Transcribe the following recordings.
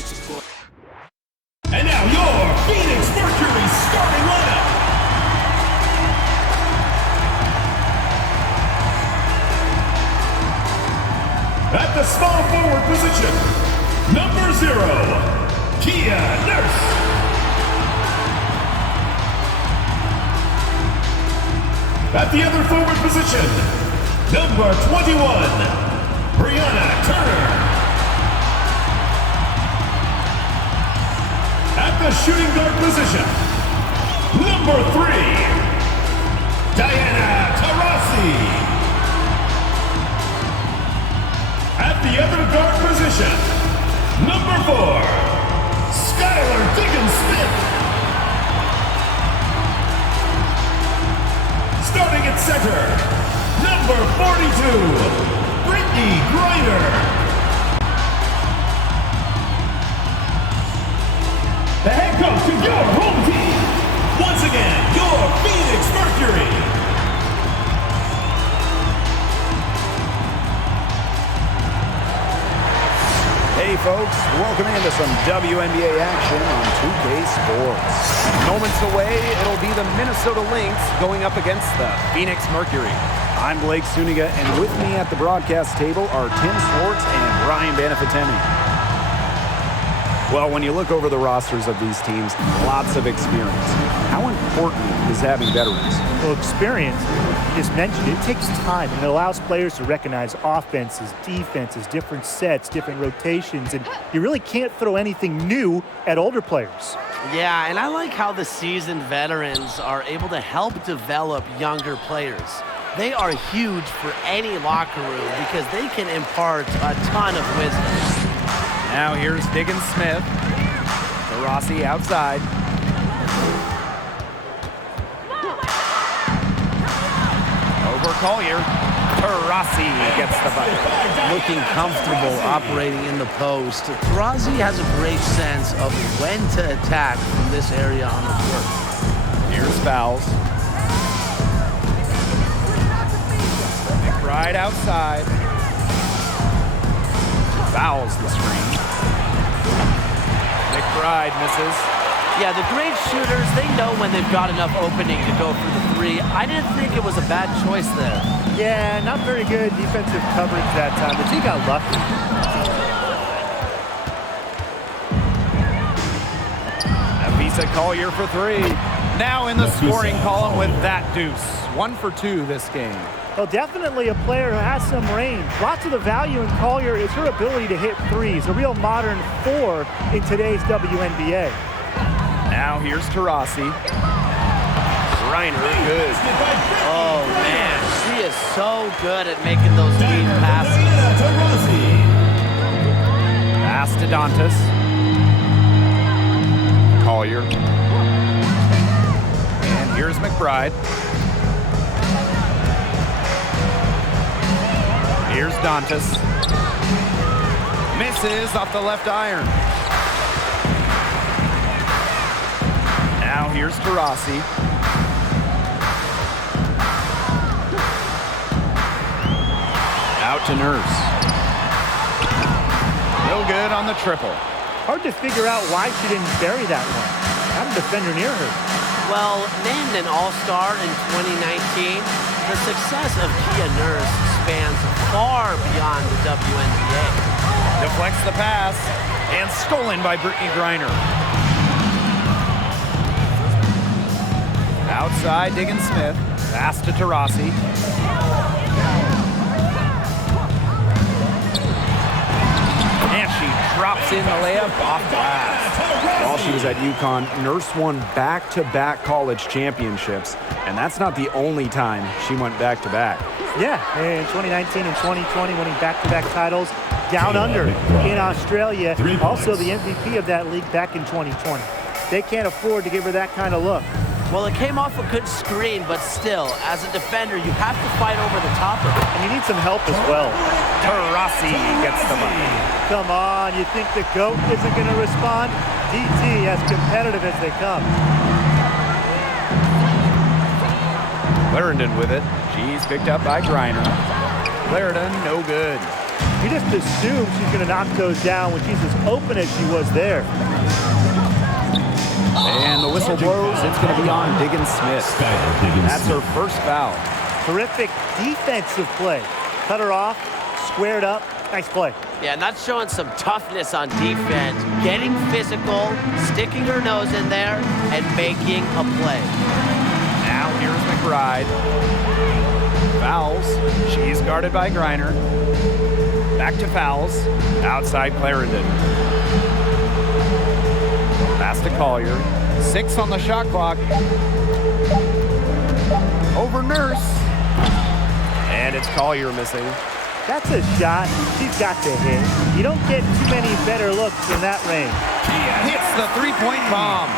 And now your Phoenix Mercury starting lineup. At the small forward position, number 0, Kia Nurse. At the other forward position, number 21, Brianna Turner. At the shooting guard position, number 3, Diana Taurasi. At the other guard position, number 4, Skylar Diggins-Smith. Starting at center, number 42, Brittany Griner. The head coach of your home team, once again, your Phoenix Mercury. Hey folks, welcome into some WNBA action on 2K Sports. Moments away, it'll be the Minnesota Lynx going up against the Phoenix Mercury. I'm Blake Suniga, and with me at the broadcast table are Tim Swartz and Brian Banafitemi. Well, when you look over the rosters of these teams, lots of experience. How important is having veterans? Well, experience, you just mentioned it, takes time, and it allows players to recognize offenses, defenses, different sets, different rotations, and you really can't throw anything new at older players. Yeah, and I like how the seasoned veterans are able to help develop younger players. They are huge for any locker room because they can impart a ton of wisdom. Now here's Diggins-Smith. Taurasi outside. Over Collier. Taurasi gets the bucket. Looking comfortable operating in the post. Taurasi has a great sense of when to attack from this area on the court. Here's fouls. McBride outside. Fouls the screen. McBride misses. Yeah, the great shooters, they know when they've got enough opening to go for the three. I didn't think it was a bad choice there. Yeah, not very good defensive coverage that time, but he got lucky. Avisa Collier for 3. Now in the scoring column with that deuce. 1 for 2 this game. Well, definitely a player who has some range. Lots of the value in Collier is her ability to hit threes, a real modern 4 in today's WNBA. Now here's Taurasi. Griner, good. Oh, man, she is so good at making those lead passes. Pass to Dantas. Collier. And here's McBride. Here's Dantas. Misses off the left iron. Now here's Taurasi. Out to Nurse. No good on the triple. Hard to figure out why she didn't bury that one. Not a defender near her. Well, named an all-star in 2019, the success of Kia Nurse spans far beyond the WNBA. Deflects the pass and stolen by Brittany Griner. Outside, Diggins-Smith. Pass to Taurasi. And she drops in the layup off glass. While she was at UConn, Nurse won back-to-back college championships, and that's not the only time she went back-to-back. Yeah, in 2019 and 2020, winning back-to-back titles down under in Australia. Also the MVP of that league back in 2020. They can't afford to give her that kind of look. Well, it came off a good screen, but still, as a defender, you have to fight over the top of it. And you need some help as well. Taurasi gets the money. Come on, you think the GOAT isn't going to respond? DT as competitive as they come. Clarendon with it. She's picked up by Griner. Clarendon, no good. You just assume she's going to knock those down when she's as open as she was there. And the whistle blows. It's going to be on Diggins Smith. That's her first foul. Terrific defensive play. Cut her off, squared up. Nice play. Yeah, and that's showing some toughness on defense. Getting physical, sticking her nose in there, and making a play. Now here's McBride. Fouls. She's guarded by Griner. Back to fouls. Outside Clarendon. Pass to Collier. 6 on the shot clock. Over Nurse. And it's Collier missing. That's a shot she's got to hit. You don't get too many better looks in that range. She hits the three-point bomb.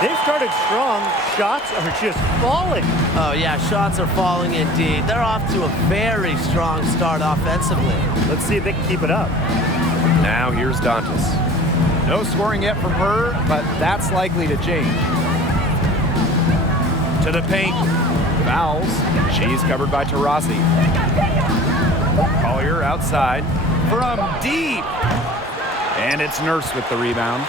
They've started strong. Shots are just falling. Oh, yeah, shots are falling indeed. They're off to a very strong start offensively. Let's see if they can keep it up. Now here's Dantas. No scoring yet from her, but that's likely to change. To the paint. Fouls. She's covered by Taurasi. Collier outside from deep. And it's Nurse with the rebound.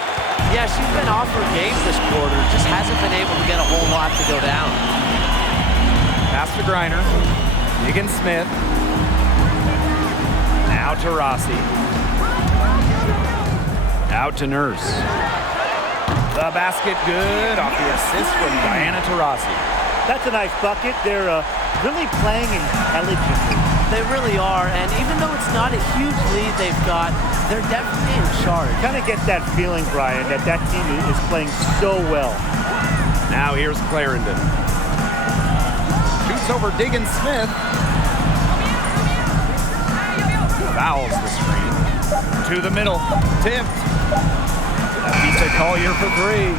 Yeah, she's been off her game this quarter. Just hasn't been able to get a whole lot to go down. Pass to Griner. Diggins Smith. Now to Rossi. Out to Nurse. The basket good off the assist from Diana Taurasi. That's a nice bucket. They're really playing intelligently. They really are, and even though it's not a huge lead they've got, they're definitely in charge. Kind of get that feeling, Brian, that that team is playing so well. Now here's Clarendon. Shoots over Diggins Smith. Fouls the screen. To the middle. Tipped. Beats a Collier for 3.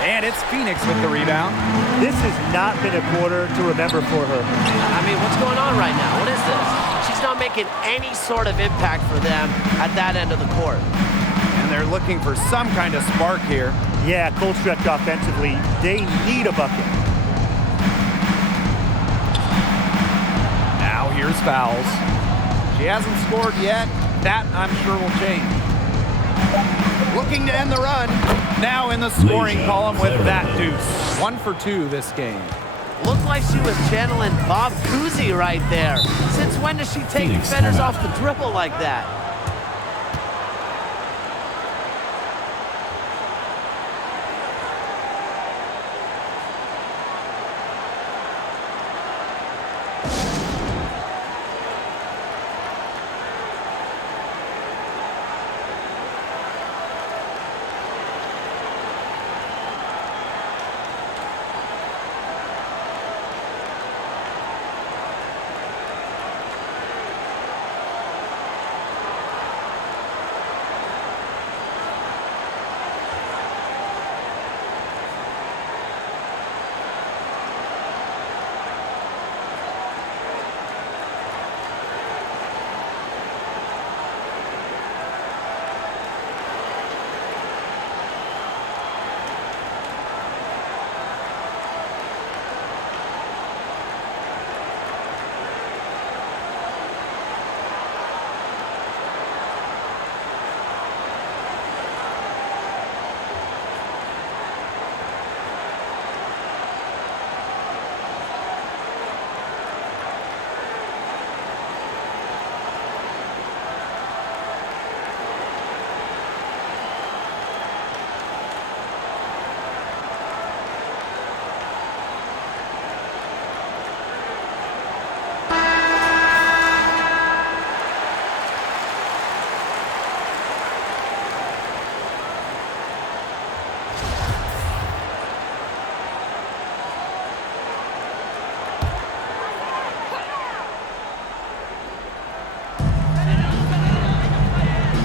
And it's Phoenix with the rebound. This has not been a quarter to remember for her. I mean, what's going on right now? What is this? She's not making any sort of impact for them at that end of the court. And they're looking for some kind of spark here. Yeah, cold stretch offensively. They need a bucket. Now here's fouls. She hasn't scored yet. That, I'm sure, will change. Looking to end the run. Now in the scoring column with that deuce. 1 for 2 this game. Looked like she was channeling Bob Cousy right there. Since when does she take defenders off the dribble like that?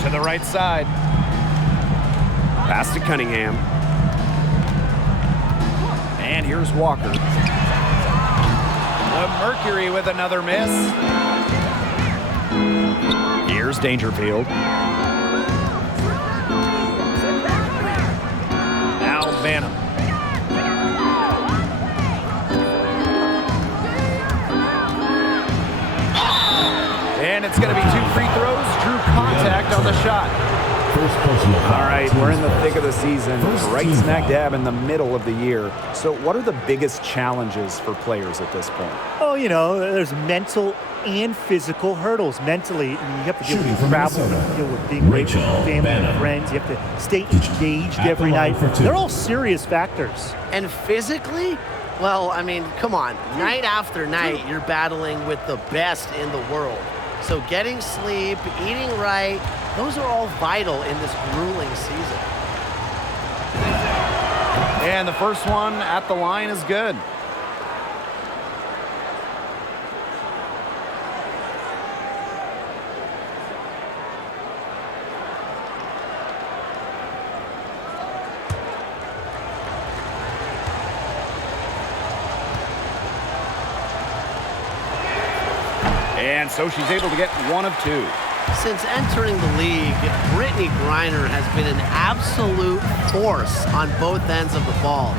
To the right side. Pass to Cunningham. And here's Walker. The Mercury with another miss. Here's Dangerfield. Now Vanham. And it's going to be 2 free throws with a shot. First personal foul. All right, we're in the Team's thick of the season, First right team smack foul. dab in the middle of the year. So what are the biggest challenges for players at this point? Oh, you know, there's mental and physical hurdles. Mentally, you have to deal Shooting with from travel, you Minnesota, have to deal with being away from Rachel family and Bannon. friends. You have to stay engaged At the every line night. for two. They're all serious factors. And physically, well, I mean, come on. Night after night, you're battling with the best in the world. So getting sleep, eating right, those are all vital in this grueling season. And the first one at the line is good. And so she's able to get one of two. Since entering the league, Brittany Griner has been an absolute force on both ends of the ball.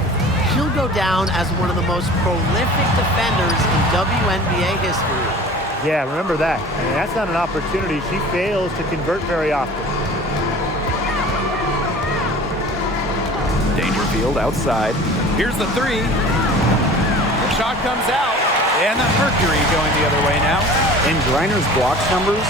She'll go down as one of the most prolific defenders in WNBA history. Yeah, remember that. And that's not an opportunity she fails to convert very often. Dangerfield outside. Here's the three. The shot comes out. And the Mercury going the other way now. And Griner's blocks numbers,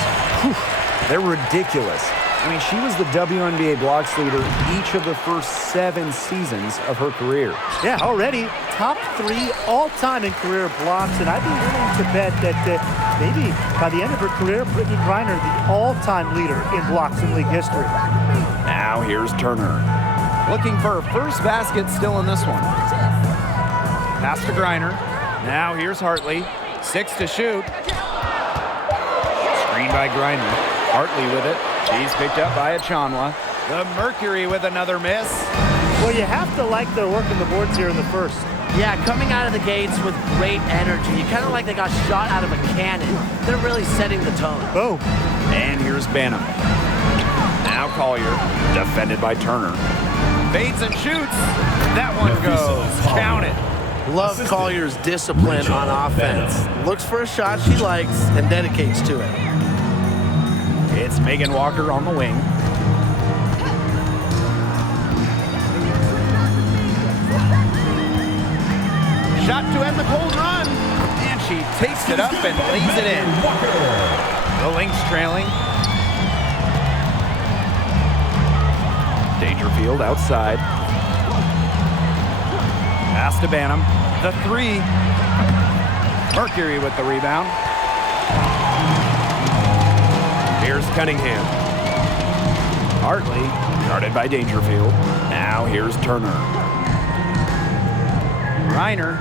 they're ridiculous. I mean, she was the WNBA blocks leader each of the first 7 seasons of her career. Yeah, already top 3 all-time in career blocks, and I'd be willing to bet that maybe by the end of her career, Brittany Griner, the all-time leader in blocks in league history. Now here's Turner. Looking for her first basket still in this one. Pass to Griner. Now here's Hartley. 6 to shoot. Screen by Griner. Hartley with it. She's picked up by Achanwa. The Mercury with another miss. Well, you have to like their work in the boards here in the first. Yeah, coming out of the gates with great energy. Kind of like they got shot out of a cannon. They're really setting the tone. Boom. And here's Banham. Now Collier, defended by Turner. Fades and shoots. That one goes. Count it. Love Collier's discipline on offense. Looks for a shot she likes and dedicates to it. It's Megan Walker on the wing. Shot to end the cold run. And she takes it up and lays it in. The Lynx trailing. Dangerfield outside. Pass to Banham. The three. Mercury with the rebound. Here's Cunningham. Hartley, guarded by Dangerfield. Now here's Turner. Griner.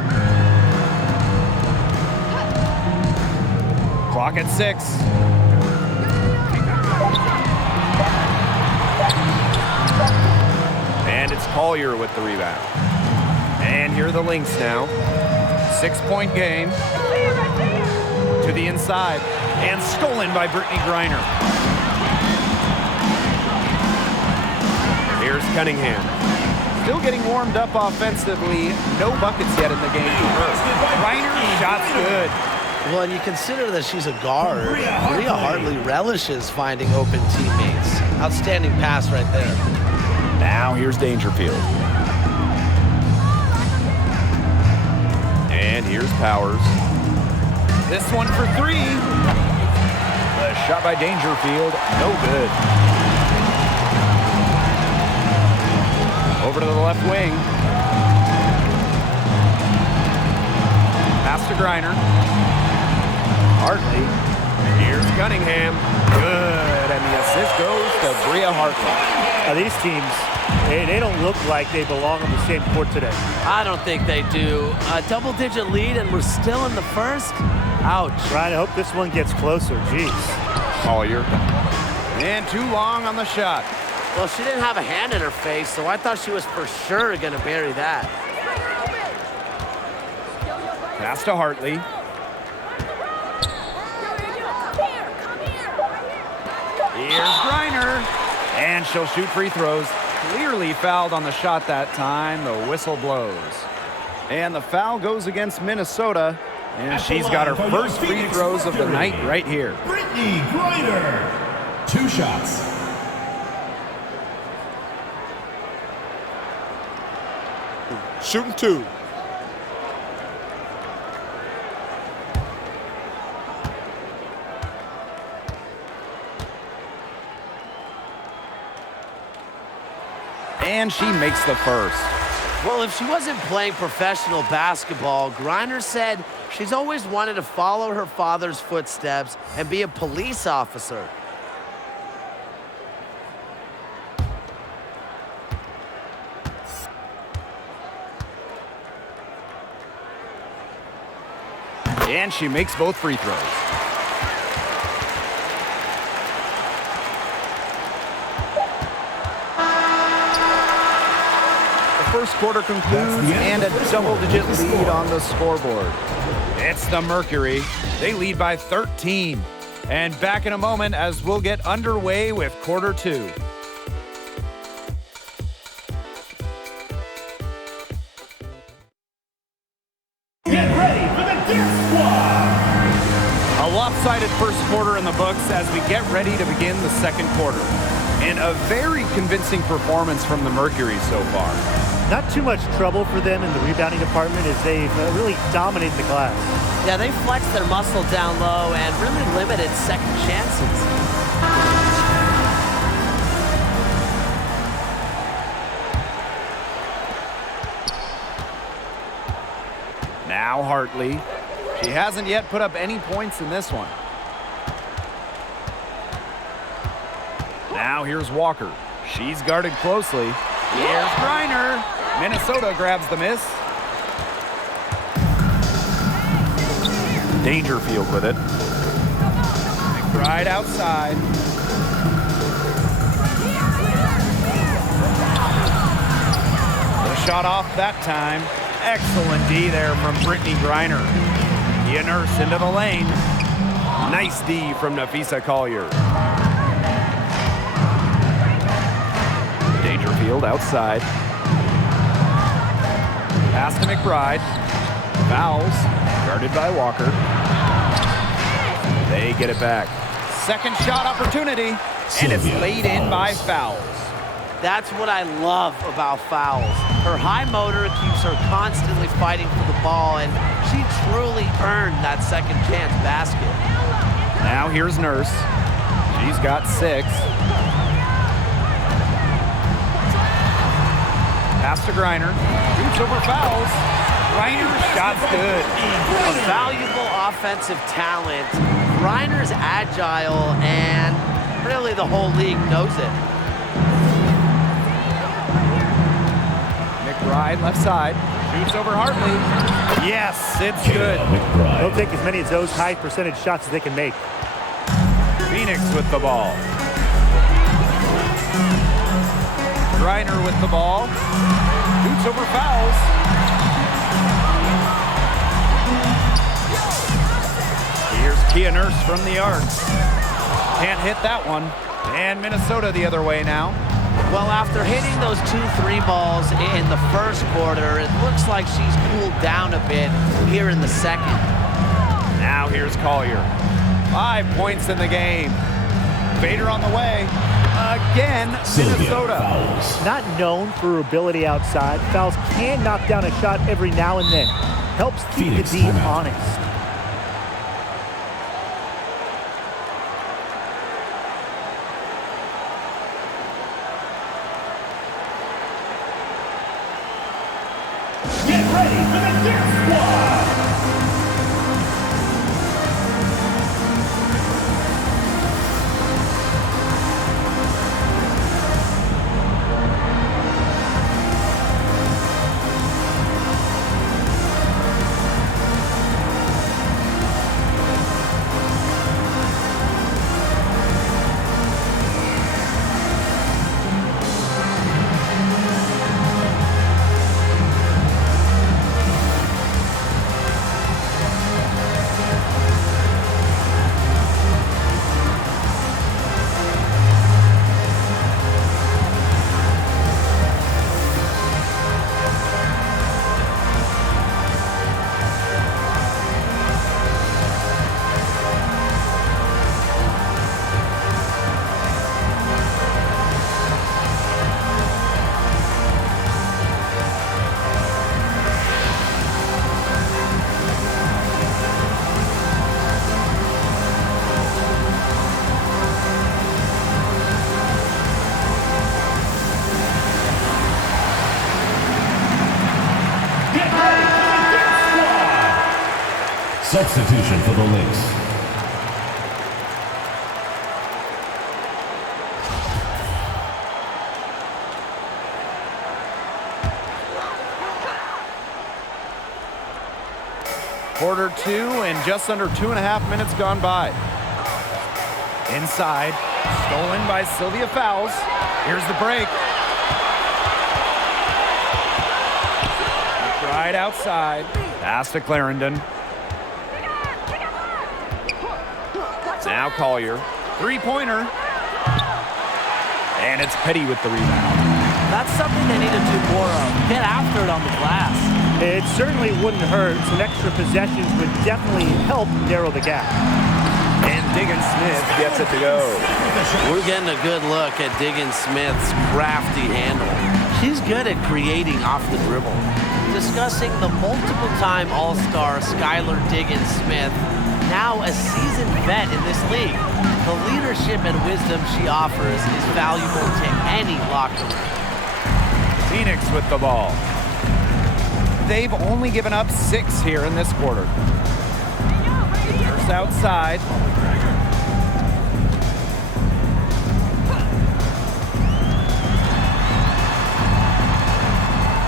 Clock at 6. And it's Collier with the rebound. And here are the Lynx now. 6-point game. To the inside. And stolen by Brittany Griner. Here's Cunningham. Still getting warmed up offensively. No buckets yet in the game for her. Griner, shot's good. Well, and you consider that she's a guard. Bria Hartley relishes finding open teammates. Outstanding pass right there. Now here's Dangerfield. And here's Powers. This one for 3. The shot by Dangerfield, no good. Over to the left wing. Pass to Griner. Hartley. Here's Cunningham. Good. And the assist goes to Bria Hartley. Now, these teams, they don't look like they belong on the same court today. I don't think they do. A double-digit lead, and we're still in the first? Ouch. Ryan, I hope this one gets closer. Jeez. Collier. And too long on the shot. Well, she didn't have a hand in her face, so I thought she was for sure going to bury that. Pass to Hartley. Here's Griner. And she'll shoot free throws. Clearly fouled on the shot that time. The whistle blows. And the foul goes against Minnesota. And she's got her first free throws of the night right here. Brittany Griner. 2 shots. Shooting 2. And she makes the first. Well, if she wasn't playing professional basketball, Griner said she's always wanted to follow her father's footsteps and be a police officer. And she makes both free throws. First quarter concludes and a double-digit lead on the scoreboard. It's the Mercury. They lead by 13. And back in a moment as we'll get underway with quarter 2. Get ready for the Dirk Squad. A lopsided first quarter in the books as we get ready to begin the second quarter. And a very convincing performance from the Mercury so far. Not too much trouble for them in the rebounding department as they've really dominated the glass. Yeah, they flexed their muscle down low and really limited second chances. Now Hartley. She hasn't yet put up any points in this one. Now here's Walker. She's guarded closely. Here's Griner. Minnesota grabs the miss. Dangerfield with it. McBride outside. The shot off that time. Excellent D there from Brittany Griner. Kia Nurse into the lane. Nice D from Nafisa Collier. Dangerfield outside. Pass to McBride. Fouls. Guarded by Walker. They get it back. Second shot opportunity. And it's laid in by Fouls. That's what I love about Fouls. Her high motor keeps her constantly fighting for the ball, and she truly earned that second chance basket. Now here's Nurse. She's got 6. Pass to Griner. Shoots over Fouls. Griner's shot's good. A valuable offensive talent. Griner's agile, and really the whole league knows it. McBride left side. Shoots over Hartley. Yes, it's good. They'll take as many of those high percentage shots as they can make. Phoenix with the ball. Griner with the ball. Shoots over Fouls. Here's Kia Nurse from the arc. Can't hit that one. And Minnesota the other way now. Well, after hitting those 2 3 balls in the first quarter, it looks like she's cooled down a bit here in the second. Now here's Collier. 5 points in the game. Vader on the way. Again, Minnesota. Not known for her ability outside, Fouls can knock down a shot every now and then. Helps keep the D honest. Get ready for the Dirk Squad. Substitution for the Lynx. Quarter 2 and just under 2.5 minutes gone by. Inside, stolen by Sylvia Fowles. Here's the break. Right outside. Pass to Clarendon. Now Collier. Three-pointer. And it's Petty with the rebound. That's something they need to do more of. Get after it on the glass. It certainly wouldn't hurt. Some extra possessions would definitely help narrow the gap. And Diggins Smith gets it to go. We're getting a good look at Diggins Smith's crafty handle. She's good at creating off the dribble. Discussing the multiple-time All-Star Skylar Diggins Smith, now a seasoned vet in this league. The leadership and wisdom she offers is valuable to any locker room. Phoenix with the ball. They've only given up 6 here in this quarter. Nurse outside.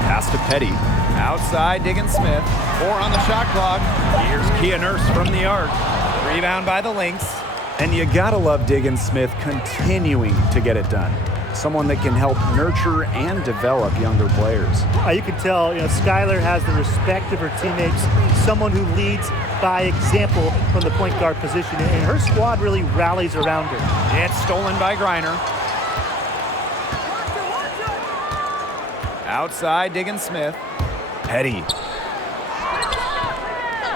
Pass to Petty. Outside, Diggins Smith. 4 on the shot clock. Here's Kia Nurse from the arc. Rebound by the Lynx. And you gotta love Diggins Smith continuing to get it done. Someone that can help nurture and develop younger players. You can tell, Skylar has the respect of her teammates, someone who leads by example from the point guard position, and her squad really rallies around her. It's stolen by Griner. Outside, Diggins Smith. Petty.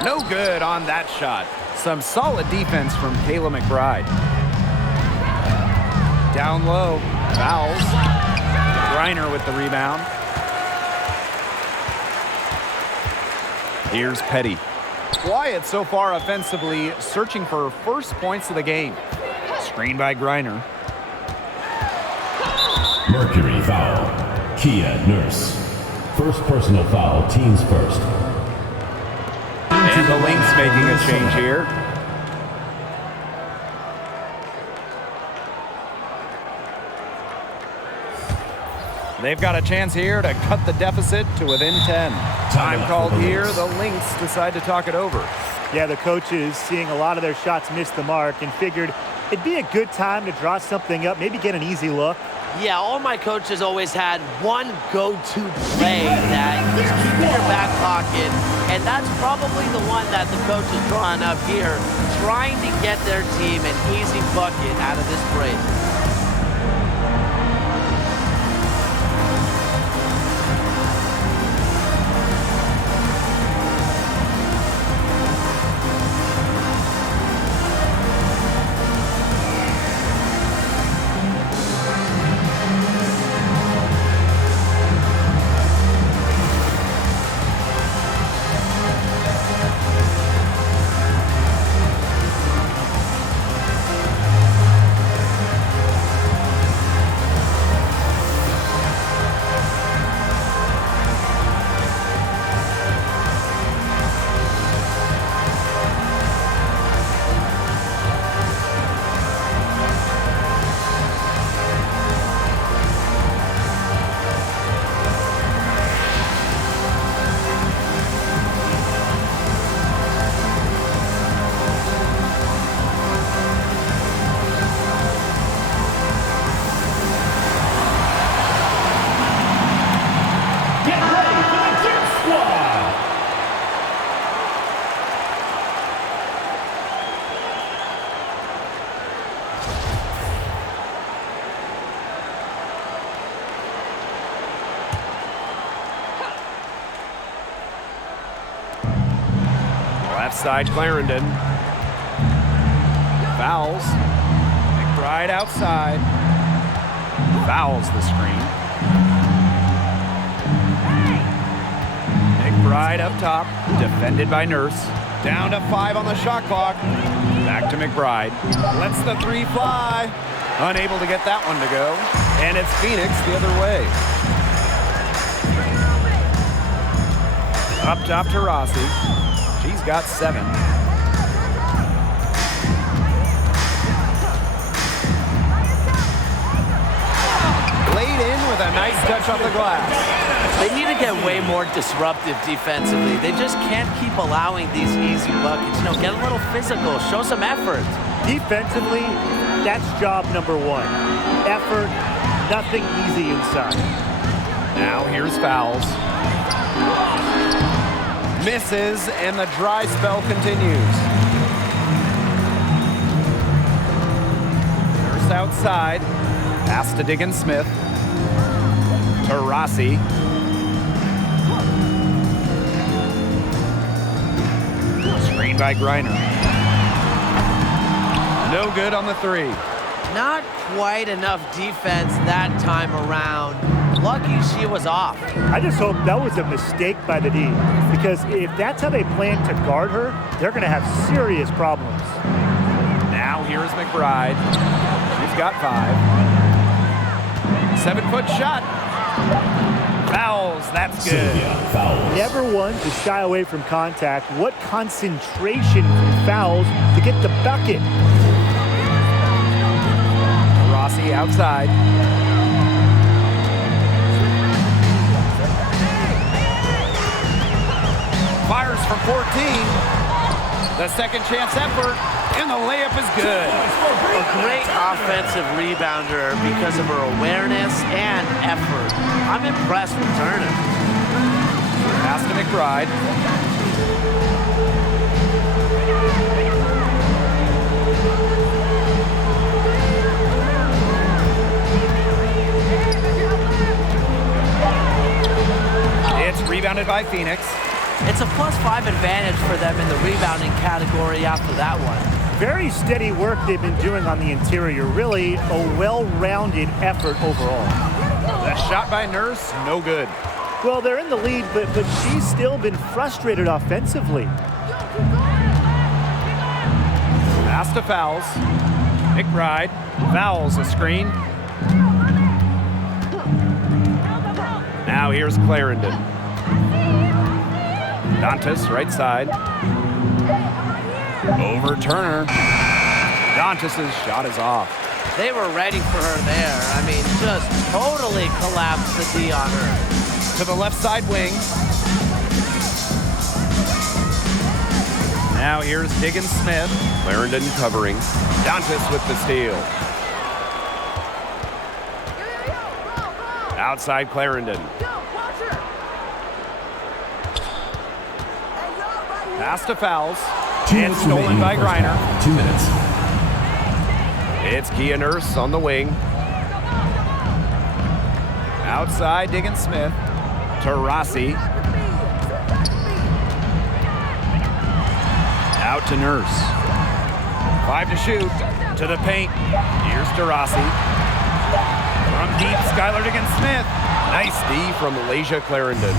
No good on that shot. Some solid defense from Kayla McBride. Down low. Fouls. Griner with the rebound. Here's Petty. Quiet so far offensively, searching for her first points of the game. Screen by Griner. Mercury foul. Kia Nurse. First personal foul, teams first. And the Lynx making a change here. They've got a chance here to cut the deficit to within 10. Time called here. The Lynx decide to talk it over. Yeah, the coaches, seeing a lot of their shots miss the mark, and figured it'd be a good time to draw something up, maybe get an easy look. Yeah, all my coaches always had one go-to play that just keep in your back pocket, and that's probably the one that the coach is drawing up here, trying to get their team an easy bucket out of this break. Left side, Clarendon. Fouls. McBride outside. Fouls the screen. McBride up top. Defended by Nurse. Down to 5 on the shot clock. Back to McBride. Lets the 3 fly. Unable to get that one to go. And it's Phoenix the other way. Up top to Rossi. She's got 7. in with a nice touch off the glass. They need to get way more disruptive defensively. They just can't keep allowing these easy buckets. You know, get a little physical, show some effort. Defensively, that's job number one. Effort, nothing easy inside. Now here's fouls. Misses, and the dry spell continues. First outside. Pass to Diggins Smith. To Rossi. Screen by Griner. No good on the three. Not quite enough defense that time around. Lucky she was off. I just hope that was a mistake by the D, because if that's how they plan to guard her, they're going to have serious problems. Now here's McBride. She's got 5. 7-foot shot. Fouls, that's good. Never one to shy away from contact. What concentration from fouls to get the bucket. Rossi outside. Fires from 14. The second chance effort, and the layup is good. A great offensive rebounder because of her awareness and effort. I'm impressed with Turner. Pass to McBride. It's rebounded by Phoenix. It's a +5 advantage for them in the rebounding category after that one. Very steady work they've been doing on the interior. Really a well-rounded effort overall. The shot by Nurse, no good. Well, they're in the lead, but she's still been frustrated offensively. Pass to Fouls. McBride fouls a screen. Now here's Clarendon. Dantas, right side. Over Turner. Dantas' shot is off. They were ready for her there. I mean, just totally collapsed the D on her. To the left side wing. Now here's Diggins Smith. Clarendon covering. Dantas with the steal. Outside Clarendon. Pass to Fouls. And stolen by Griner. 2 minutes. It's Kia Nurse on the wing. Outside Diggins Smith. To Rossi. Out to Nurse. 5 to shoot. To the paint. Here's to Rossi. From deep, Skylar Diggins Smith. Nice D from Malaysia Clarendon.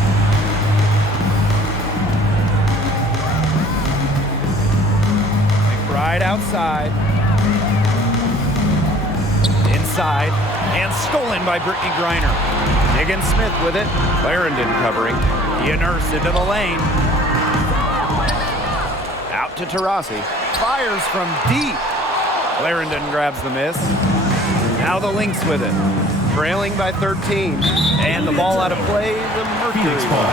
Right outside. Inside. And stolen by Brittany Griner. Diggins Smith with it. Clarendon covering. Kia Nurse into the lane. Out to Taurasi. Fires from deep. Clarendon grabs the miss. Now the Lynx with it. Trailing by 13. And the ball out of play. The Mercury ball.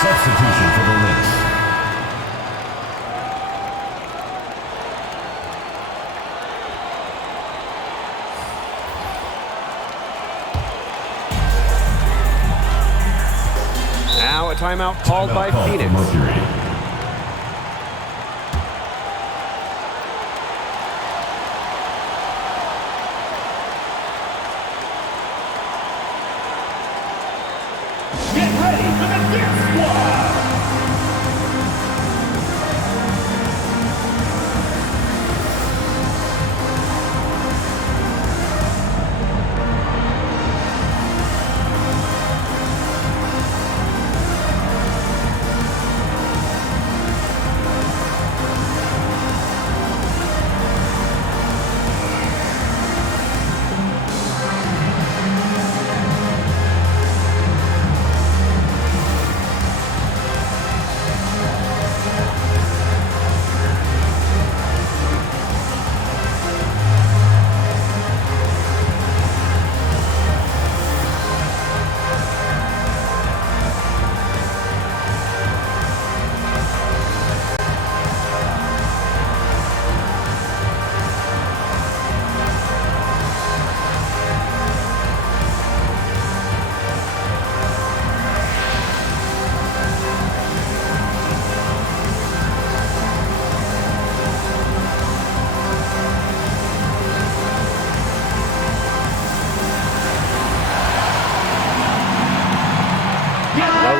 Substitution for the Lynx. Now a timeout called by Phoenix. Mercury. Get ready for the Dirk Squad!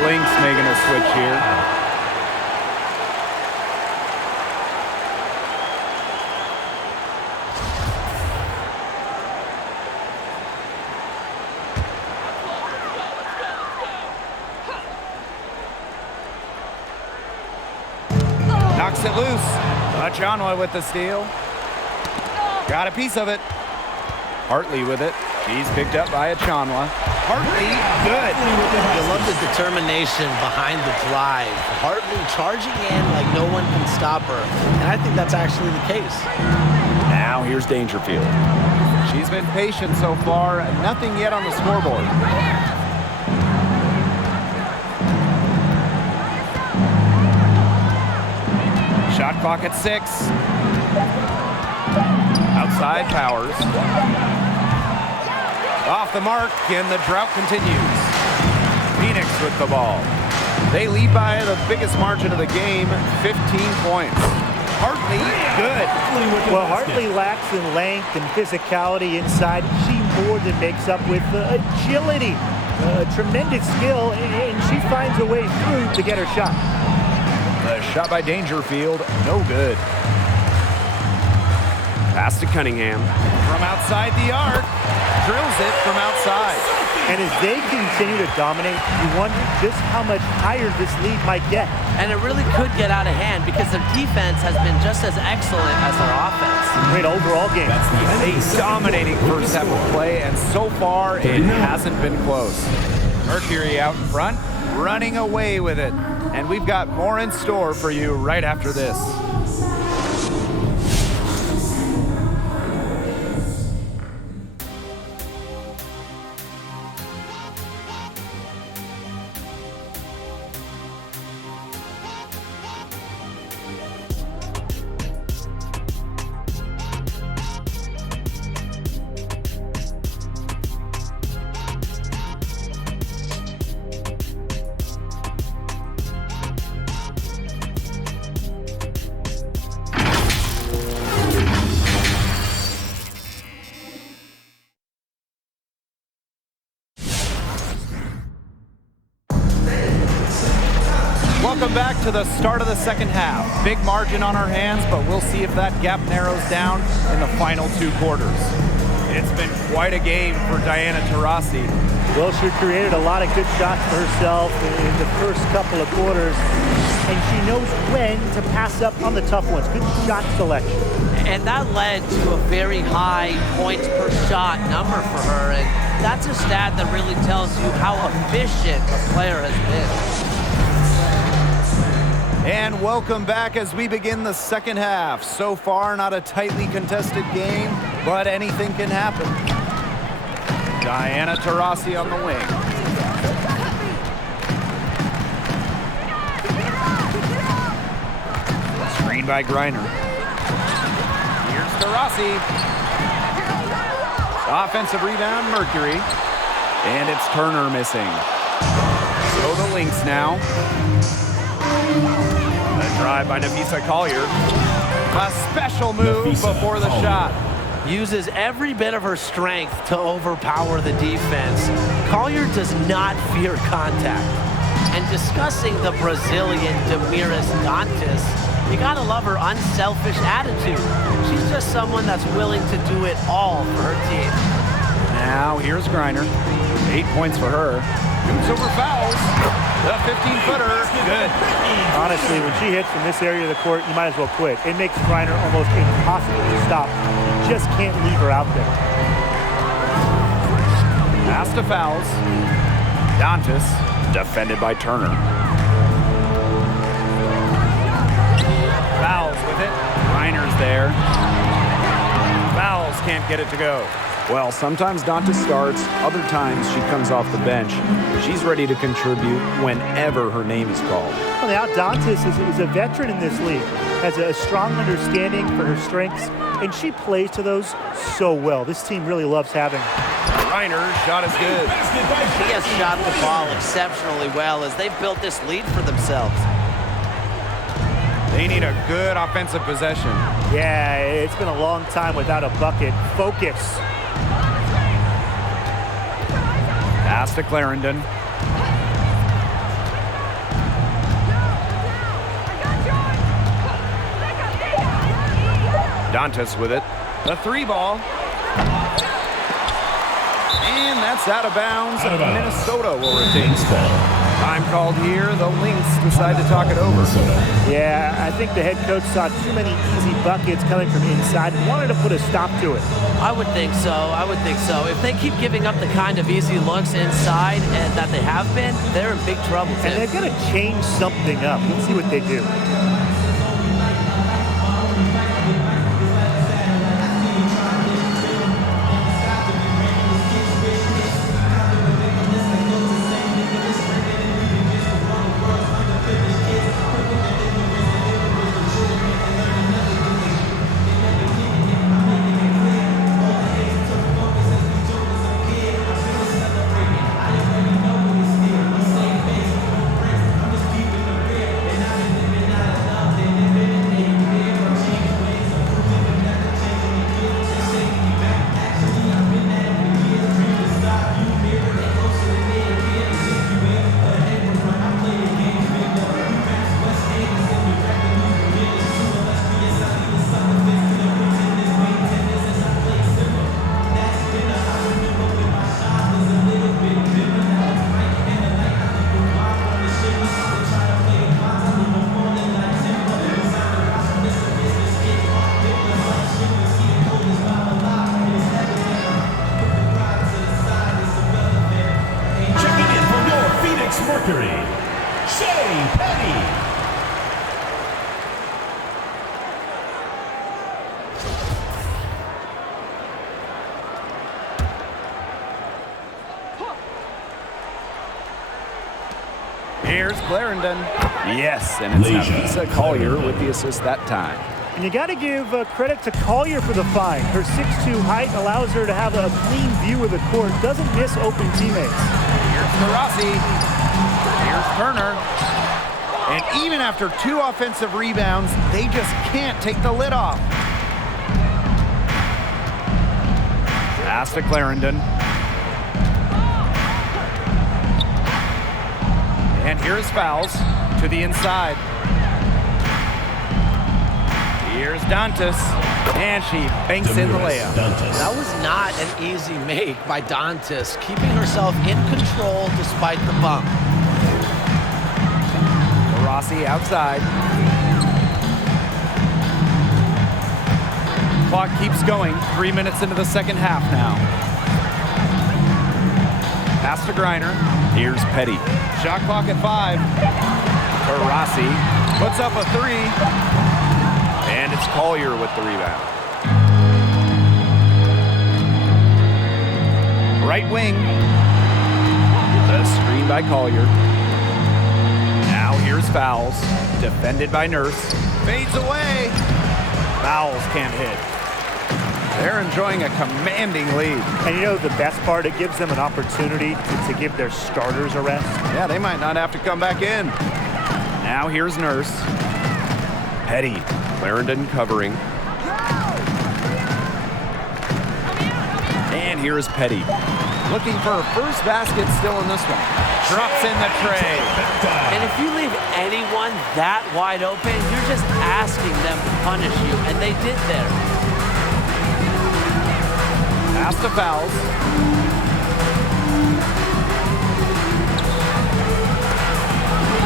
Lynx making a switch here. Knocks it loose. Achanwa with the steal. Got a piece of it. Hartley with it. She's picked up by Achanwa. Hartley, good. You love the determination behind the drive. Hartley charging in like no one can stop her. And I think that's actually the case. Now here's Dangerfield. She's been patient so far. Nothing yet on the scoreboard. Shot clock at 6. Outside Powers. Off the mark, and the drought continues. Phoenix with the ball. They lead by the biggest margin of the game, 15 points. Hartley, good. Well, Hartley lacks in length and physicality inside. She more than makes up with agility, tremendous skill, and she finds a way through to get her shot. The shot by Dangerfield, no good. Pass to Cunningham. From outside the arc, drills it from outside. And as they continue to dominate, you wonder just how much higher this lead might get. And it really could get out of hand because their defense has been just as excellent as their offense. Great overall game. A dominating first half of play, and so far it hasn't been close. Mercury out in front, running away with it. And we've got more in store for you right after this. Welcome back to the start of the second half. Big margin on our hands, but we'll see if that gap narrows down in the final 2 quarters. It's been quite a game for Diana Taurasi. Well, she created a lot of good shots for herself in the first couple of quarters, and she knows when to pass up on the tough ones. Good shot selection. And that led to a very high points per shot number for her, and that's a stat that really tells you how efficient a player has been. And welcome back as we begin the second half. So far, not a tightly contested game, but anything can happen. Diana Taurasi on the wing. Screen by Griner. Here's Taurasi. Offensive rebound, Mercury. And it's Turner missing. So the Lynx now. A drive by Nafisa Collier. A special move before the shot. Uses every bit of her strength to overpower the defense. Collier does not fear contact. And discussing the Brazilian Damiris Dantas, you gotta love her unselfish attitude. She's just someone that's willing to do it all for her team. Now here's Griner. 8 points for her. Shoots over fouls. The 15-footer, good. Honestly, when she hits from this area of the court, you might as well quit. It makes Griner almost impossible to stop. You just can't leave her out there. Pass to fouls. Dantas, defended by Turner. Fouls with it. Griner's there. Fouls can't get it to go. Well, sometimes Dantas starts, other times she comes off the bench. She's ready to contribute whenever her name is called. Well, now Dantas is a veteran in this league, has a strong understanding for her strengths, and she plays to those so well. This team really loves having her. Griner's shot is good. He has shot the ball exceptionally well as they've built this lead for themselves. They need a good offensive possession. Yeah, it's been a long time without a bucket. Focus. Pass to Clarendon. Doncic with it. The 3 ball. And that's out of bounds. Out of bounds. Minnesota will retain. Ball. Time called here. The Lynx decide to talk it over. Yeah, I think the head coach saw too many easy buckets coming from inside and wanted to put a stop to it. I would think so. I would think so. If they keep giving up the kind of easy looks inside and that they have been, they're in big trouble, too. And they've got to change something up. Let's see what they do. Mercury, Shea Petty. Here's Clarendon. Yes, and it's Nafisa Collier with the assist that time. And you got to give credit to Collier for the find. Her 6'2" height allows her to have a clean view of the court, doesn't miss open teammates. Here's Taurasi. Here's Turner. And even after 2 offensive rebounds, they just can't take the lid off. Pass to Clarendon. And here's fouls to the inside. Here's Dantas, and she banks in the layup. That was not an easy make by Dantas, keeping herself in control despite the bump. Rossi outside. Clock keeps going. 3 minutes into the second half now. Pass to Griner. Here's Petty. Shot clock at 5. Rossi puts up a 3. And it's Collier with the rebound. Right wing. The screen by Collier. Now here's fouls. Defended by Nurse. Fades away. Fouls can't hit. They're enjoying a commanding lead. And you know the best part? It gives them an opportunity to give their starters a rest. Yeah, they might not have to come back in. Now here's Nurse. Petty. Clarendon covering. And here's Petty. Looking for her first basket still in this one. Drops in the tray. And if you leave anyone that wide open, you're just asking them to punish you, and they did there. Pass to fouls.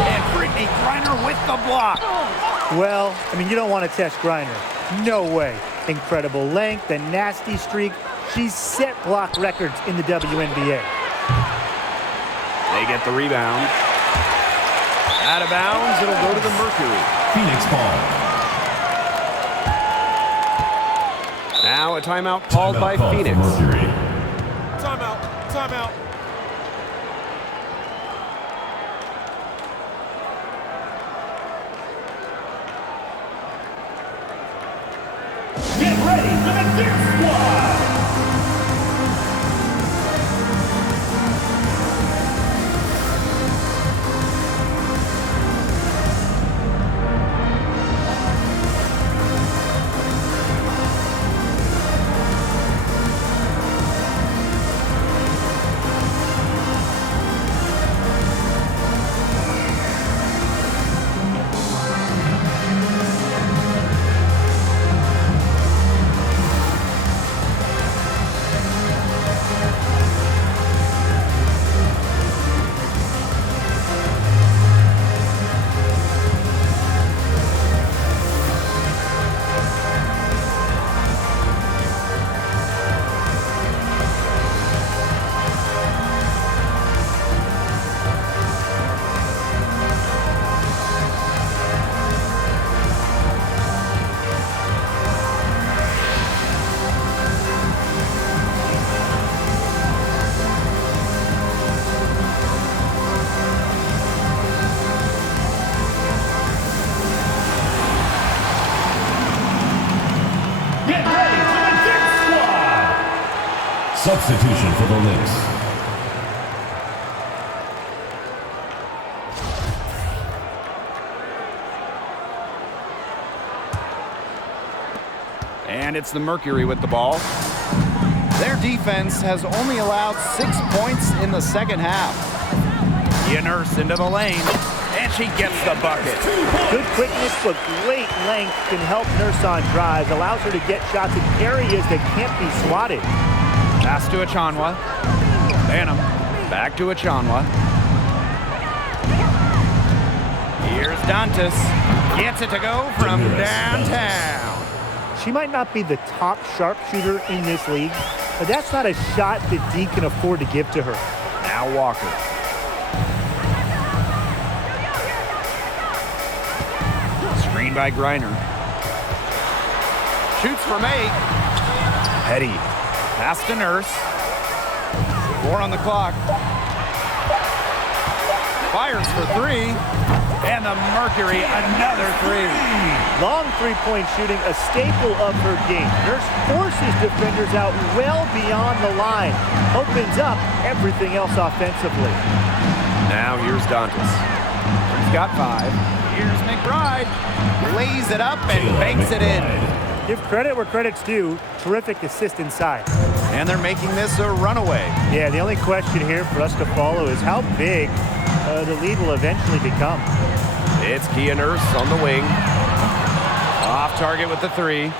And Brittany Griner with the block. Well, I mean, you don't want to test Griner. No way. Incredible length, a nasty streak. She's set block records in the WNBA. They get the rebound. Out of bounds, it'll go to the Mercury. Phoenix ball. Now a timeout called by Phoenix. Mercury. Timeout. Get ready for the Dirk Squad. Substitution for the Lynx. And it's the Mercury with the ball. Their defense has only allowed 6 points in the second half. Nurse into the lane, and she gets the bucket. Good quickness, but great length can help Nurse on drives. Allows her to get shots in areas that can't be swatted. Pass to Achanwa. Banham. Back to Achanwa. Here's Dantas. Gets it to go from downtown. She might not be the top sharpshooter in this league, but that's not a shot that D can afford to give to her. Now Walker. Screen by Griner. Shoots from 8. Petty. Pass to Nurse. 4 on the clock. Fires for 3. And the Mercury, another 3. Long three-point shooting, a staple of her game. Nurse forces defenders out well beyond the line. Opens up everything else offensively. Now here's Dantas. He's got 5. Here's McBride. Lays it up and banks it in. Give credit where credit's due. Terrific assist inside. And they're making this a runaway. Yeah, the only question here for us to follow is how big the lead will eventually become. It's Kia Nurse on the wing. Off target with the 3.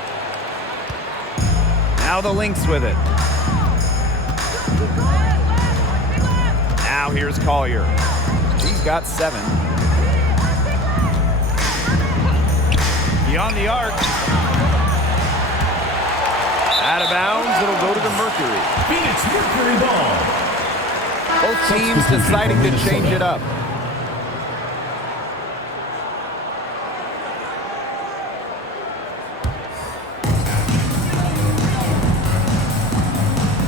Now the Lynx with it. Now here's Collier. She's got 7. Beyond the arc. Out of bounds, it'll go to the Mercury. Phoenix Mercury ball. Both teams deciding to change it up.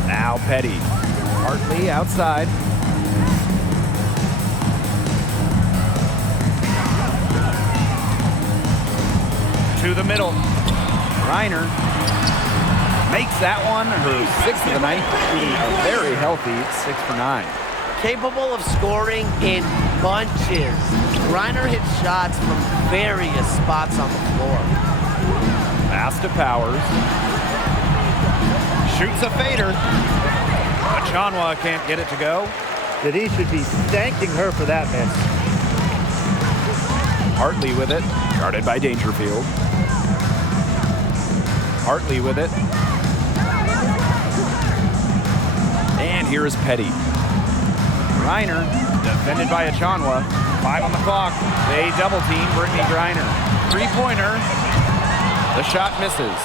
Now Petty. Hartley outside. To the middle. Reiner makes that one her 6th of the night. A very healthy 6 for 9. Capable of scoring in bunches. Reiner hits shots from various spots on the floor. Pass to Powers. Shoots a fader. Achanwa can't get it to go. That he should be thanking her for that miss. Hartley with it. Guarded by Dangerfield. Hartley with it. And here is Petty. Griner, defended by Achanwa. 5 on the clock. They double team Brittany Griner. 3-pointer. The shot misses.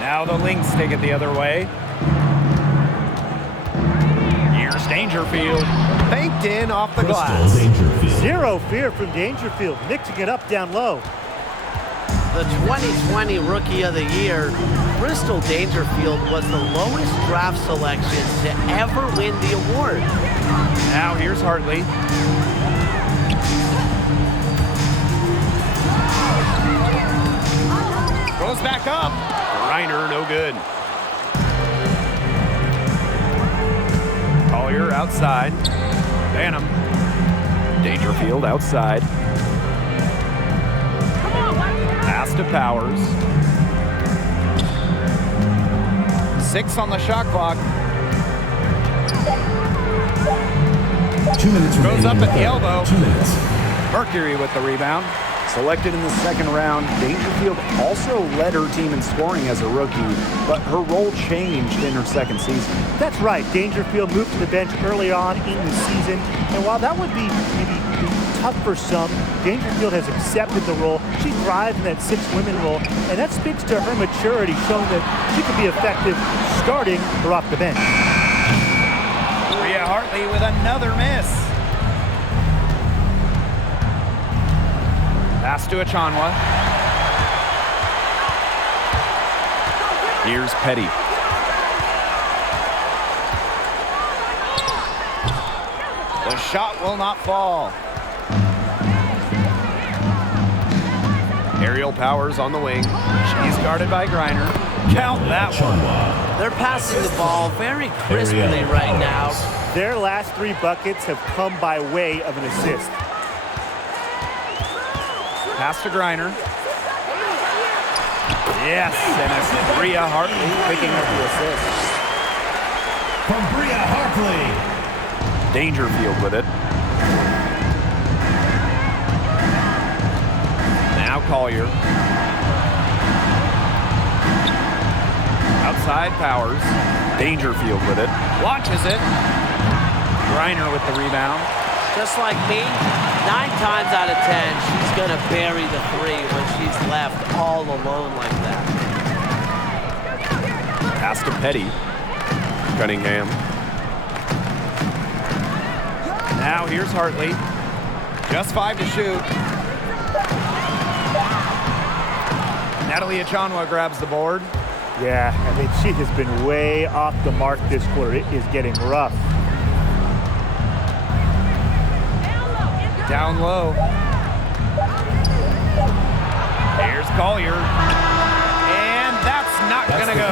Now the Lynx take it the other way. Here's Dangerfield. Banked in off the glass. Zero fear from Dangerfield, mixing it up down low. The 2020 Rookie of the Year, Bristol Dangerfield was the lowest draft selection to ever win the award. Now here's Hartley. Goes back up. Reiner, no good. Collier outside. Banham. Dangerfield outside. Pass to Powers. 6 on the shot clock. 2 minutes Goes up at the elbow. 2 minutes. Mercury with the rebound. Selected in the second round, Dangerfield also led her team in scoring as a rookie, but her role changed in her second season. That's right. Dangerfield moved to the bench early on in the season, and while that would be maybe tough for some, Dangerfield has accepted the role. She thrives in that 6-women role, and that speaks to her maturity, showing that she could be effective starting or off the bench. Rhea Hartley with another miss. Pass to Achanwa. Here's Petty. The shot will not fall. Aerial Powers on the wing. She's guarded by Griner. Count that one. They're passing the ball very crisply right now. Their last 3 buckets have come by way of an assist. Pass to Griner. Yes, and it's Bria Hartley picking up the assist. From Bria Hartley. Dangerfield with it. Now Collier. Outside Powers. Dangerfield with it. Launches it. Griner with the rebound. Just like me, 9 times out of 10, she's going to bury the 3 when she's left all alone like that. Pass to Petty. Cunningham. Now here's Hartley. Just 5 to shoot. Natalie Achanwa grabs the board. Yeah, I mean, she has been way off the mark this quarter. It is getting rough. Down low. Here's Collier. And that's not going to go.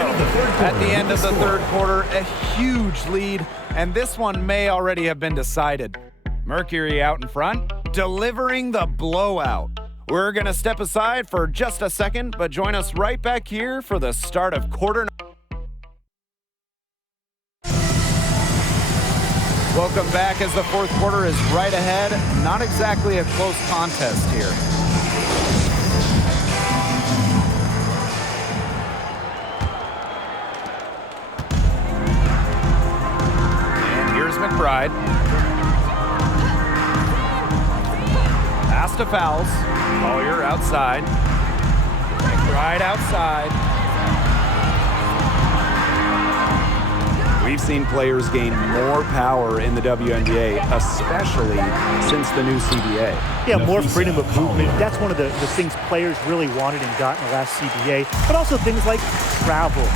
At the end of the third quarter, a huge lead. And this one may already have been decided. Mercury out in front, delivering the blowout. We're going to step aside for just a second, but join us right back here for the start of quarter. Welcome back as the fourth quarter is right ahead. Not exactly a close contest here. And here's McBride. Pass to Fouls. Collier outside. McBride outside. We've seen players gain more power in the WNBA, especially since the new CBA. Yeah, more freedom of movement. That's one of the things players really wanted and got in the last CBA. But also things like travel,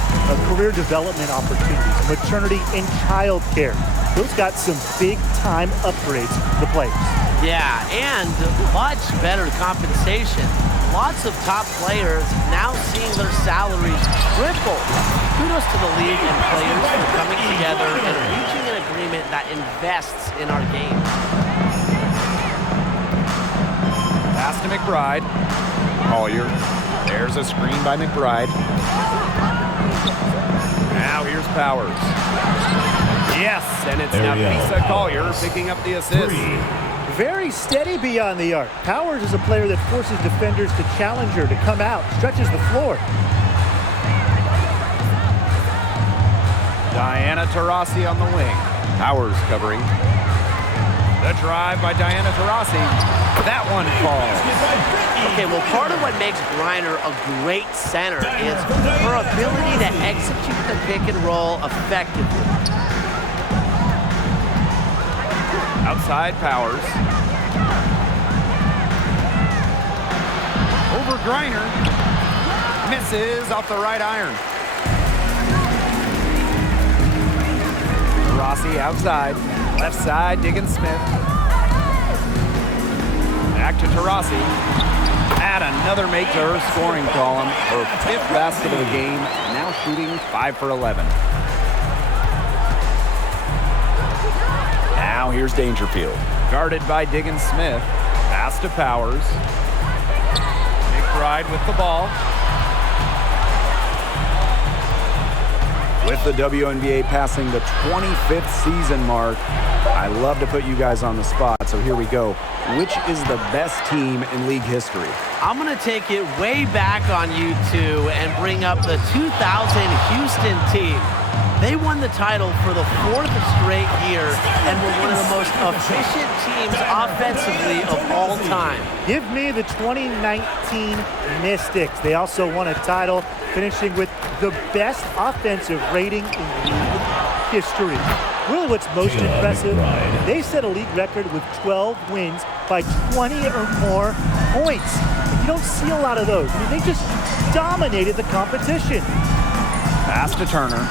career development opportunities, maternity and child care. Those got some big-time upgrades for the players. Yeah, and much better compensation. Lots of top players now seeing their salaries triple. Kudos to the league and players for coming together and reaching an agreement that invests in our game. Pass to McBride. Collier. There's a screen by McBride. Now here's Powers. Yes, and it's Nafisa Collier picking up the assist. Very steady beyond the arc. Powers is a player that forces defenders to challenge her, to come out, stretches the floor. Diana Taurasi on the wing. Powers covering. The drive by Diana Taurasi. That one falls. Okay, well, part of what makes Griner a great center is her ability to execute the pick and roll effectively. Outside Powers. Over Griner. Misses off the right iron. Rossi outside. Left side, Diggins Smith. Back to Taurasi. Add another make to her scoring column. Her 5th basket of the game. Now shooting 5 for 11. Now here's Dangerfield. Guarded by Diggins Smith. Pass to Powers. McBride with the ball. With the WNBA passing the 25th season mark, I love to put you guys on the spot, so here we go. Which is the best team in league history? I'm going to take it way back on you two and bring up the 2000 Houston team. They won the title for the 4th straight year and were one of the most efficient teams offensively of all time. Give me the 2019 Mystics. They also won a title, finishing with the best offensive rating in league history. Really what's most impressive, they set a league record with 12 wins by 20 or more points. You don't see a lot of those. I mean, they just dominated the competition. Pass to Turner.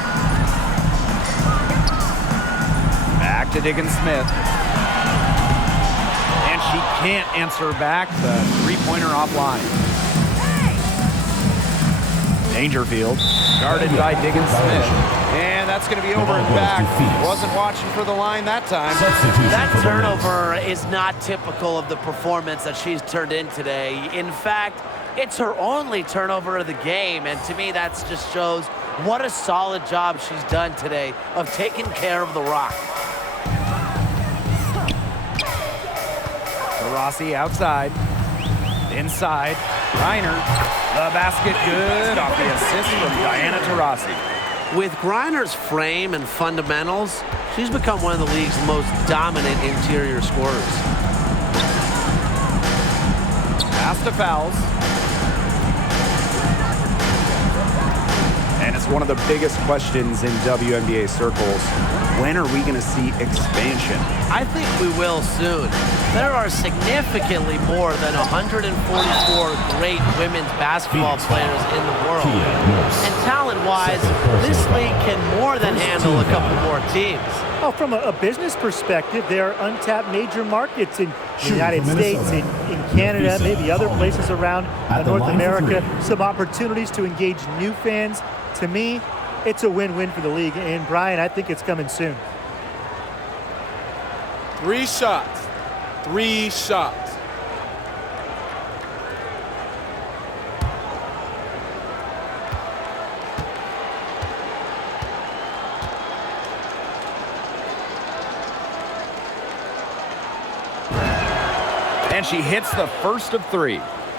Back to Diggins Smith. And she can't answer back the three-pointer offline. Dangerfield. Guarded by Diggins Smith. And that's going to be over and back. Wasn't watching for the line that time. That turnover is not typical of the performance that she's turned in today. In fact, it's her only turnover of the game, and to me that just shows what a solid job she's done today of taking care of the rock. Taurasi outside. Inside. Griner. The basket good off the assist from Diana Taurasi. With Griner's frame and fundamentals, she's become one of the league's most dominant interior scorers. Pass to Fowles. And it's one of the biggest questions in WNBA circles. When are we going to see expansion? I think we will soon. There are significantly more than 144 great women's basketball players in the world. And talent-wise, this league can more than handle a couple more teams. Well, from a business perspective, there are untapped major markets in the United States, in Canada, maybe other places around North America. Some opportunities to engage new fans. To me, it's a win-win for the league. And, Brian, I think it's coming soon. 3 shots. 3 shots. And she hits the first of 3.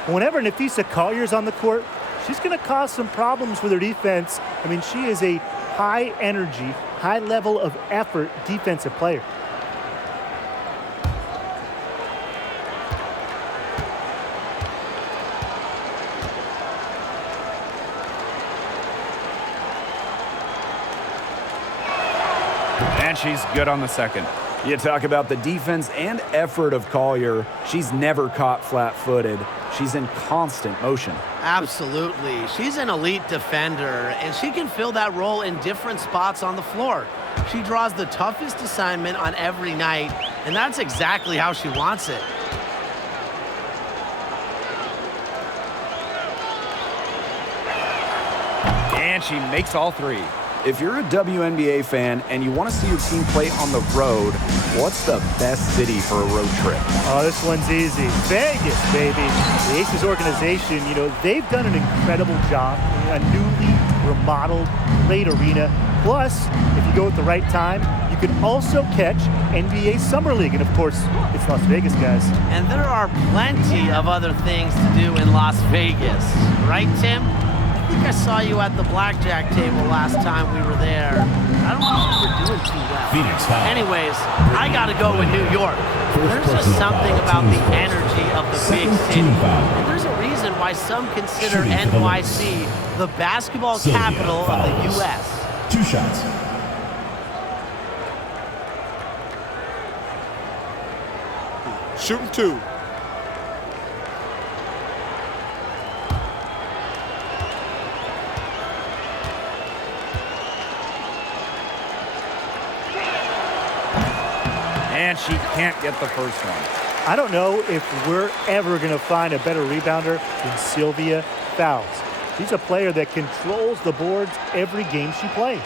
Whenever Nafisa Collier's on the court, she's going to cause some problems with her defense. I mean, she is a high-energy, high level of effort defensive player. And she's good on the second. You talk about the defense and effort of Collier. She's never caught flat-footed. She's in constant motion. Absolutely. She's an elite defender, and she can fill that role in different spots on the floor. She draws the toughest assignment on every night, and that's exactly how she wants it. And she makes all 3. If you're a WNBA fan and you want to see your team play on the road, what's the best city for a road trip? Oh, this one's easy. Vegas, baby. The Aces organization, you know, they've done an incredible job. A newly remodeled, great arena. Plus, if you go at the right time, you can also catch NBA Summer League. And, of course, it's Las Vegas, guys. And there are plenty of other things to do in Las Vegas. Right, Tim? I think I saw you at the blackjack table last time we were there. I don't think you were doing too well. Anyways, I got to go with New York. There's just something about the energy of the big city. And there's a reason why some consider NYC the basketball capital of the U.S. 2 shots. Shooting 2. And she can't get the first one. I don't know if we're ever going to find a better rebounder than Sylvia Fowles. She's a player that controls the boards every game she plays.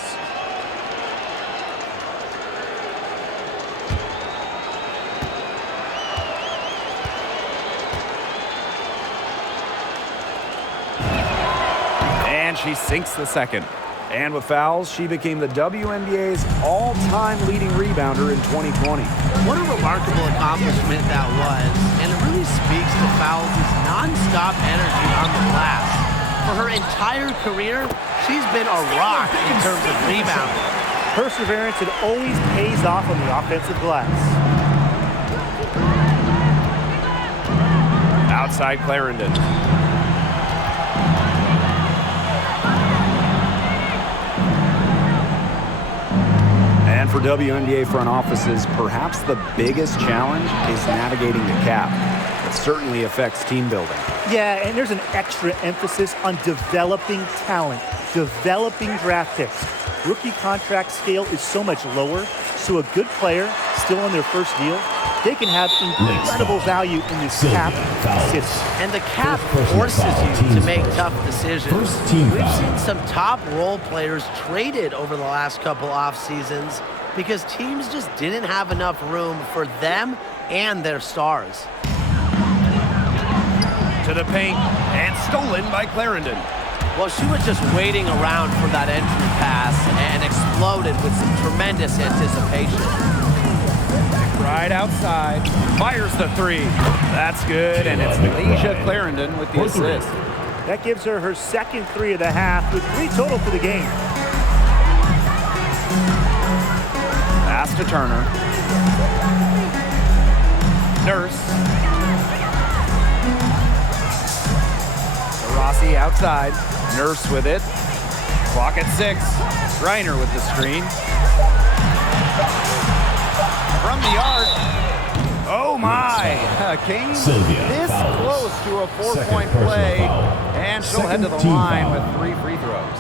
And she sinks the second. And with Fowles, she became the WNBA's all-time leading rebounder in 2020. What a remarkable accomplishment that was, and it really speaks to Fowles' non-stop energy on the glass. For her entire career, she's been a rock in terms of rebounding. Perseverance, it always pays off on the offensive glass. Outside Clarendon. And for WNBA front offices, perhaps the biggest challenge is navigating the cap. It certainly affects team building. Yeah, and there's an extra emphasis on developing talent, developing draft picks. rookie contract scale is so much lower, so a good player still on their first deal, they can have incredible value in this cap system. And the cap forces you to make tough decisions. We've seen some top role players traded over the last couple off seasons because teams just didn't have enough room for them and their stars. To the paint, and stolen by Clarendon. Well, she was just waiting around for that entry pass and exploded with some tremendous anticipation. Right outside, fires the three. That's good, and it's Laisha Clarendon with the assist. That gives her her second three of the half, with 3 total for the game. Pass to Turner. Nurse. Rossi outside. Nurse with it. Clock at 6. Reiner with the screen. From the arc. Oh my! Came this close to a 4-point play, and she'll head to the line with 3 free throws.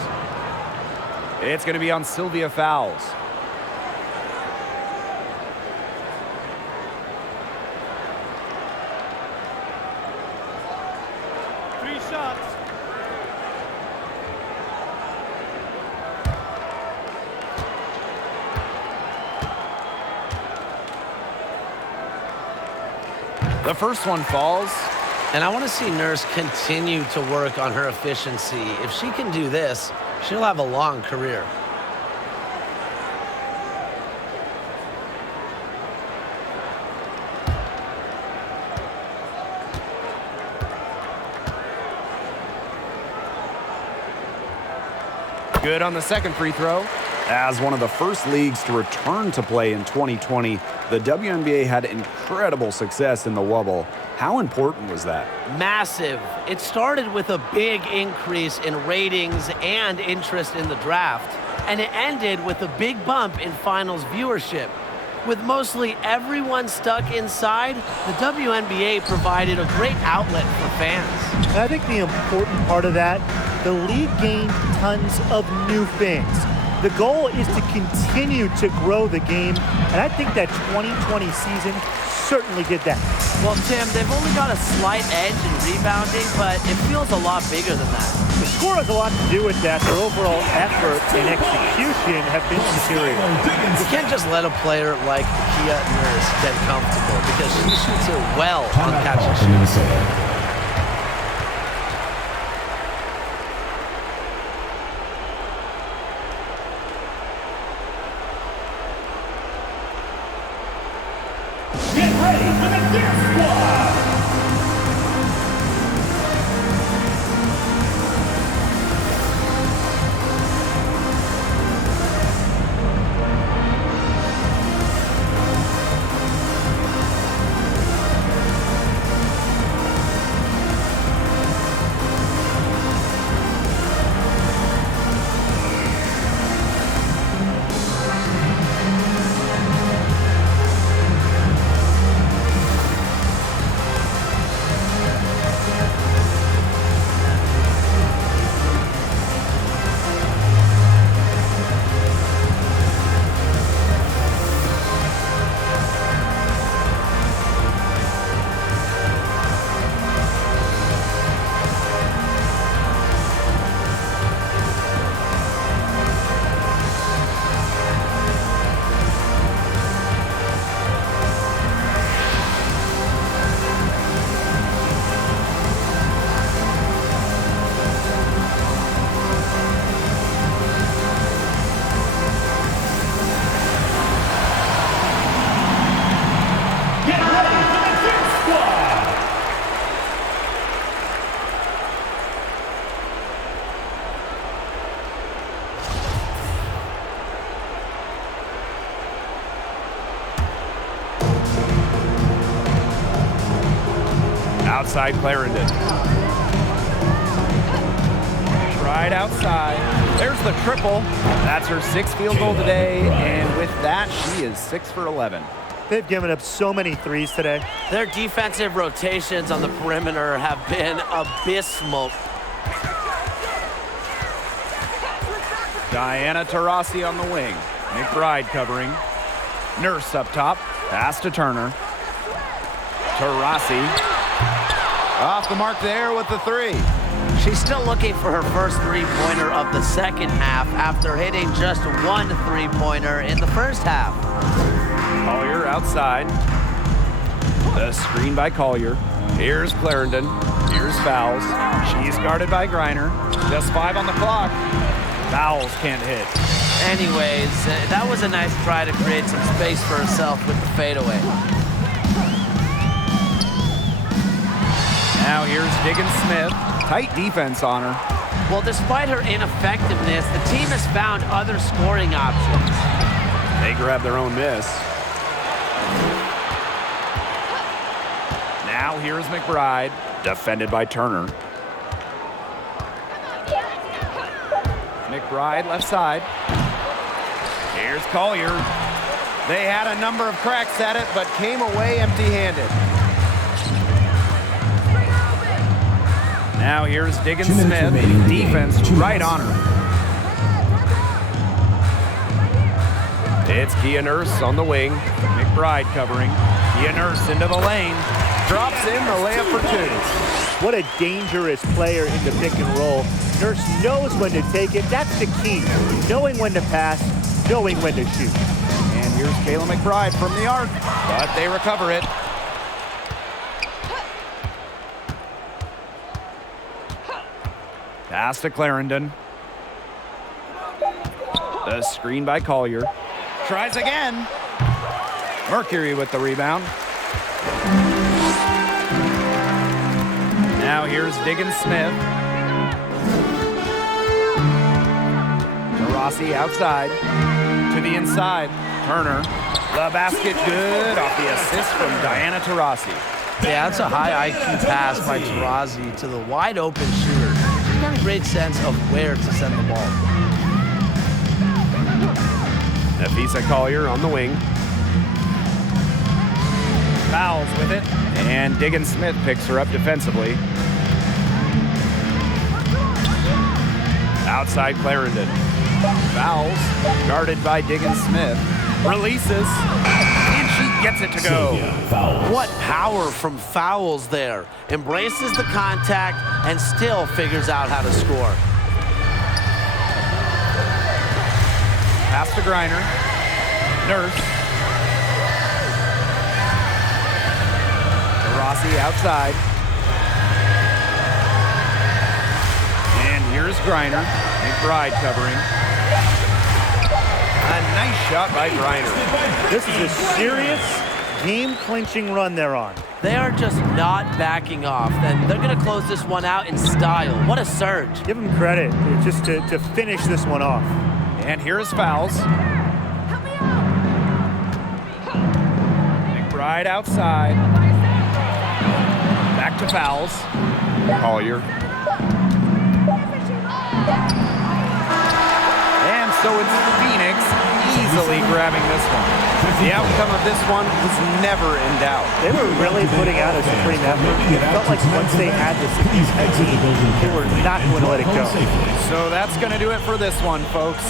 It's going to be on Sylvia Fowles. The first one falls. And I want to see Nurse continue to work on her efficiency. If she can do this, she'll have a long career. Good on the second free throw. As one of the first leagues to return to play in 2020, the WNBA had incredible success in the Wubble. How important was that? Massive. It started with a big increase in ratings and interest in the draft, and it ended with a big bump in finals viewership. With mostly everyone stuck inside, the WNBA provided a great outlet for fans. And I think the important part of that, the league gained tons of new fans. The goal is to continue to grow the game, and I think that 2020 season certainly did that. Well, Tim, they've only got a slight edge in rebounding, but it feels a lot bigger than that. The score has a lot to do with that. Their overall effort and execution have been superior. You can't just let a player like Kia Nurse get comfortable because she shoots it well on catch and shoot. Outside Clarendon. Right outside. There's the triple. That's her 6th field goal today, and with that, she is 6 for 11. They've given up so many threes today. Their defensive rotations on the perimeter have been abysmal. Diana Taurasi on the wing. McBride covering. Nurse up top. Pass to Turner. Taurasi. Off the mark there with the three. She's still looking for her first three-pointer of the second half after hitting just one three-pointer in the first half. Collier outside. The screen by Collier. Here's Clarendon. Here's Fowles. She's guarded by Griner. Just 5 on the clock. Fowles can't hit. Anyways, that was a nice try to create some space for herself with the fadeaway. Now here's Diggins-Smith. Tight defense on her. Well, despite her ineffectiveness, the team has found other scoring options. They grab their own miss. Now here's McBride, defended by Turner. McBride left side. Here's Collier. They had a number of cracks at it, but came away empty-handed. Now here's Diggins-Smith. Defense right on her. It's Kia Nurse on the wing. McBride covering. Kia Nurse into the lane. Drops in the layup for 2. What a dangerous player in the pick and roll. Nurse knows when to take it. That's the key. Knowing when to pass, knowing when to shoot. And here's Kayla McBride from the arc, but they recover it. Pass to Clarendon. The screen by Collier. Tries again. Mercury with the rebound. Now here's Diggins-Smith. Taurasi outside. To the inside. Turner. The basket good off the assist from Diana Taurasi. Yeah, that's a high IQ pass by Taurasi to the wide open shooter. She's got a great sense of where to send the ball. Nafisa Collier on the wing. Fouls with it. And Diggins-Smith picks her up defensively. Outside Clarendon. Fouls. Guarded by Diggins-Smith. Releases. And she gets it to go. What power from Fowles there. Embraces the contact and still figures out how to score. Pass to Griner. Nurse. Taurasi outside. And here's Griner. McBride covering. A nice shot by Griner. This is a serious game-clinching run they're on. They are just not backing off, and they're going to close this one out in style. What a surge. Give them credit just to finish this one off. And here's Fouls. McBride outside. Back to Fouls. Collier. And so it's Phoenix easily grabbing this one. The outcome of this one was never in doubt. They were really putting out a supreme effort. It felt like once they had this team, they were not going to let it go. So that's going to do it for this one, folks.